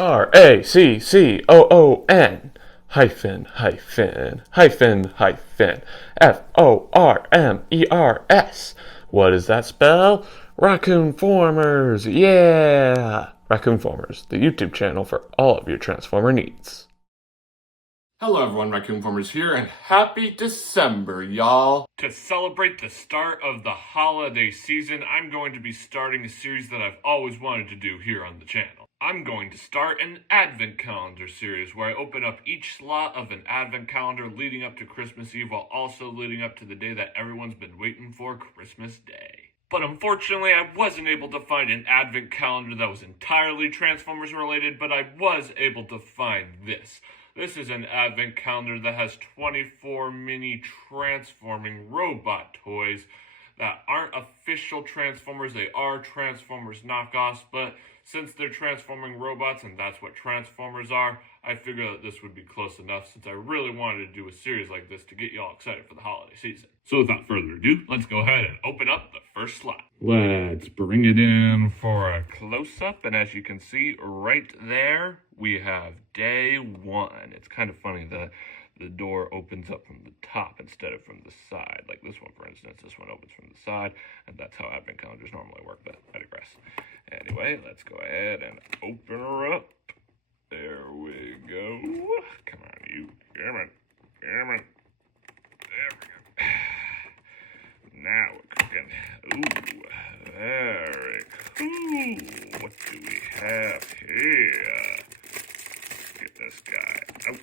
Raccoon hyphen hyphen hyphen hyphen Formers. What does that spell? Raccoon-Formers, yeah! Raccoon-Formers, the YouTube channel for all of your Transformer needs. Hello everyone, Raccoon-Formers here, and happy December, y'all! To celebrate the start of the holiday season, I'm going to be starting a series that I've always wanted to do here on the channel. I'm going to start an advent calendar series where I open up each slot of an advent calendar leading up to Christmas Eve while also leading up to the day that everyone's been waiting for, Christmas Day. But unfortunately, I wasn't able to find an advent calendar that was entirely Transformers related, but I was able to find this. This is an advent calendar that has 24 mini transforming robot toys that aren't official Transformers. They are Transformers knockoffs, but since they're transforming robots and that's what Transformers are, I figured that this would be close enough since I really wanted to do a series like this to get y'all excited for the holiday season. So without further ado, let's go ahead and open up the first slot. Let's bring it in for a close-up, and as you can see right there, we have day one. It's kind of funny that the door opens up from the top instead of from the side. Like this one, for instance, this one opens from the side, and that's how advent calendars normally work, but I digress. Anyway, let's go ahead and open her up. There we go. Come on, you. Come on. Come on. There we go. Now we're cooking. Ooh, very cool. What do we have here? Get this guy out.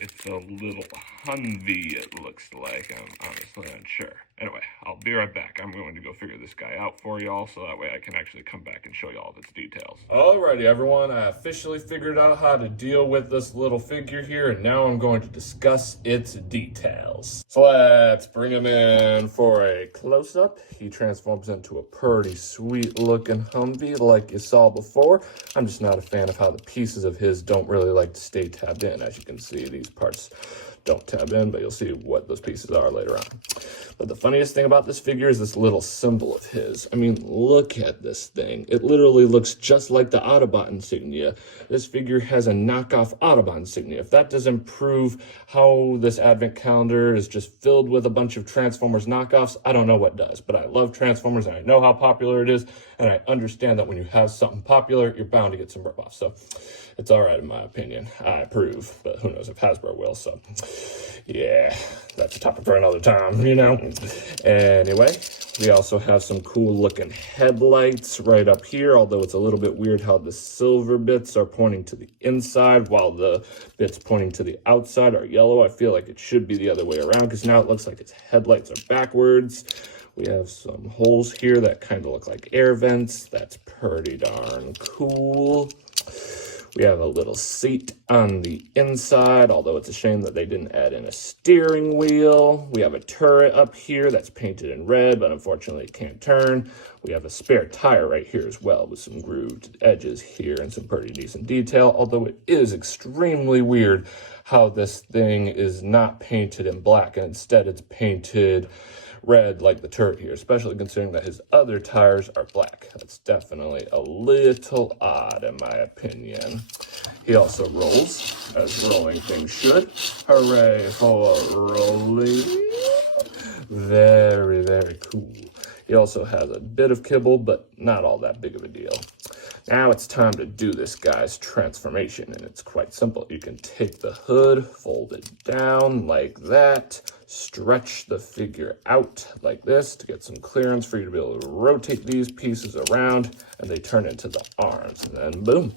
It's a little Humvee, it looks like. I'm honestly unsure. Anyway, I'll be right back. I'm going to go figure this guy out for y'all, so that way I can actually come back and show you all of its details. Alrighty everyone, I officially figured out how to deal with this little figure here, and now I'm going to discuss its details. So let's bring him in for a close-up. He transforms into a pretty sweet looking Humvee like you saw before. I'm just not a fan of how the pieces of his don't really like to stay tabbed in. As you can see, these parts don't tab in, but you'll see what those pieces are later on. But the funniest thing about this figure is this little symbol of his. I mean, look at this thing. It literally looks just like the Autobot insignia. This figure has a knockoff Autobot insignia. If that doesn't prove how this advent calendar is just filled with a bunch of Transformers knockoffs, I don't know what does. But I love Transformers, and I know how popular it is, and I understand that when you have something popular, you're bound to get some ripoffs. So it's all right in my opinion. I approve, but who knows if Hasbro will, so yeah, that's a topic for another time, you know. Anyway, we also have some cool looking headlights right up here, although it's a little bit weird how the silver bits are pointing to the inside while the bits pointing to the outside are yellow. I feel like it should be the other way around because now it looks like its headlights are backwards. We have some holes here that kind of look like air vents. That's pretty darn cool. We have a little seat on the inside, although it's a shame that they didn't add in a steering wheel. We have a turret up here that's painted in red, but unfortunately it can't turn. We have a spare tire right here as well with some grooved edges here and some pretty decent detail, although it is extremely weird how this thing is not painted in black and instead it's painted red like the turret here, especially considering that his other tires are black. That's definitely a little odd in my opinion. He also rolls, as rolling things should. Hooray for rolling. Very, very cool. He also has a bit of kibble, but not all that big of a deal. Now it's time to do this guy's transformation, and it's quite simple. You can take the hood, fold it down like that, stretch the figure out like this to get some clearance for you to be able to rotate these pieces around, and they turn into the arms, and then boom.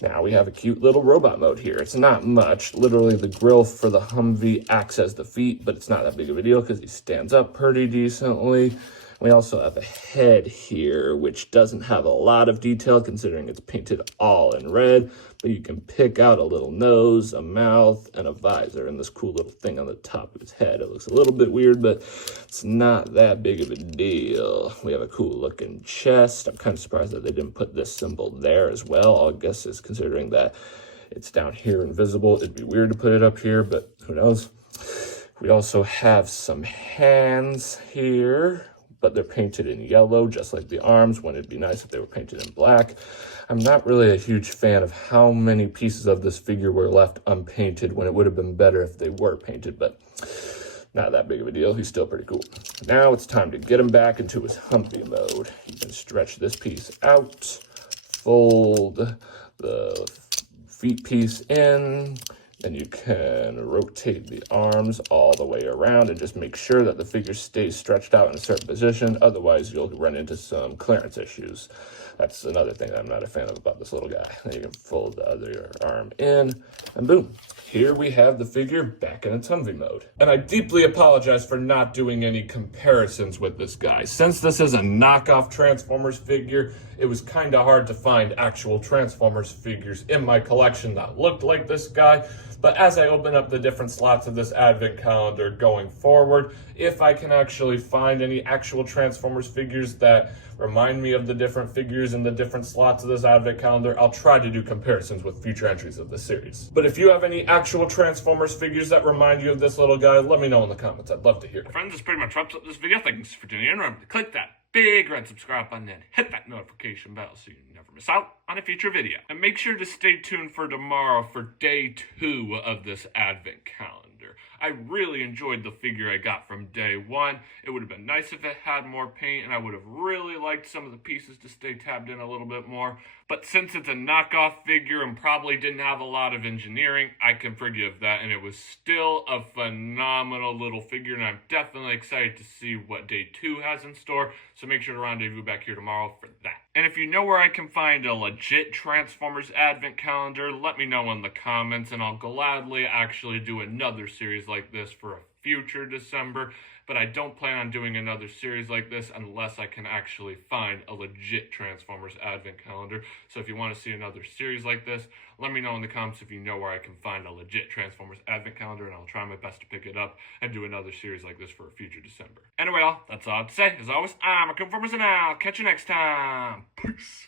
Now we have a cute little robot mode here. It's not much. Literally the grill for the Humvee acts as the feet, but it's not that big of a deal because he stands up pretty decently. We also have a head here, which doesn't have a lot of detail considering it's painted all in red, but you can pick out a little nose, a mouth, and a visor, and this cool little thing on the top of his head. It looks a little bit weird, but it's not that big of a deal. We have a cool looking chest. I'm kind of surprised that they didn't put this symbol there as well. I guess it's considering that it's down here invisible. It'd be weird to put it up here, but who knows? We also have some hands here. but they're painted in yellow, just like the arms, when it'd be nice if they were painted in black. I'm not really a huge fan of how many pieces of this figure were left unpainted when it would have been better if they were painted, but not that big of a deal. He's still pretty cool. Now it's time to get him back into his Humvee mode. You can stretch this piece out, fold the feet piece in, then you can rotate the arms all the way around and just make sure that the figure stays stretched out in a certain position. Otherwise, you'll run into some clearance issues. That's another thing I'm not a fan of about this little guy. Then you can fold the other arm in, and boom. Here we have the figure back in its Humvee mode. And I deeply apologize for not doing any comparisons with this guy. Since this is a knockoff Transformers figure, it was kind of hard to find actual Transformers figures in my collection that looked like this guy. But as I open up the different slots of this advent calendar going forward, if I can actually find any actual Transformers figures that remind me of the different figures in the different slots of this advent calendar, I'll try to do comparisons with future entries of the series. But if you have any actual Transformers figures that remind you of this little guy, let me know in the comments. I'd love to hear it. Friends, this pretty much wraps up this video. Thanks for tuning in. Remember to click that big red subscribe button and hit that notification bell so you never miss out on a future video. And make sure to stay tuned for tomorrow for day 2 of this advent calendar. I really enjoyed the figure I got from day 1. It would have been nice if it had more paint, and I would have really liked some of the pieces to stay tabbed in a little bit more. But since it's a knockoff figure and probably didn't have a lot of engineering, I can forgive that, and it was still a phenomenal little figure, and I'm definitely excited to see what day 2 has in store, so make sure to rendezvous back here tomorrow for that. And if you know where I can find a legit Transformers advent calendar, let me know in the comments, and I'll gladly actually do another series like this for a future December. But I don't plan on doing another series like this unless I can actually find a legit Transformers advent calendar. So if you want to see another series like this, let me know in the comments if you know where I can find a legit Transformers advent calendar, and I'll try my best to pick it up and do another series like this for a future December. Anyway, all, that's all I have to say. As always, I'm Raccoon-Formers, and I'll catch you next time. Peace.